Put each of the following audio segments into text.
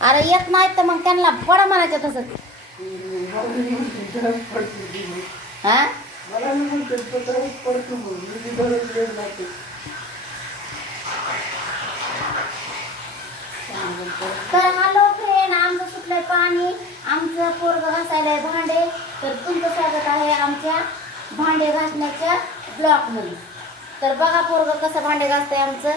अरे येत नाही तर मग त्यांना पड म्हणायचं तसं. हा? तर हॅलो फ्रेंड आमचं सुटलंय पाणी. आमचं पोरग घासायलाय भांडे. तर तुमचं स्वागत आहे आमच्या भांडे घासण्याच्या ब्लॉकमध्ये तर बघा पोरग कसं भांडे घासतंय आमचं.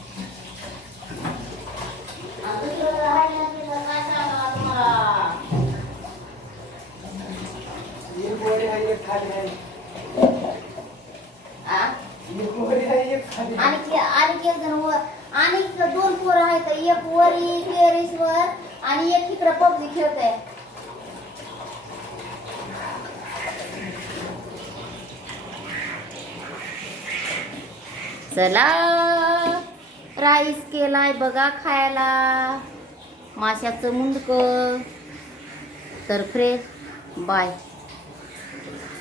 एक वडी आहे. एक खाली आहे आहे खाली आहे. आणखी आणखी एक जण वर आणि दोन पोरं आहेत. एक वरी टेरेस वर आणि एक तिकडं पबजी खेळतंय. चला. राईस केलाय बघा खायला. माशाचं मुंडक. तर फ्रेश. बाय. Thank you.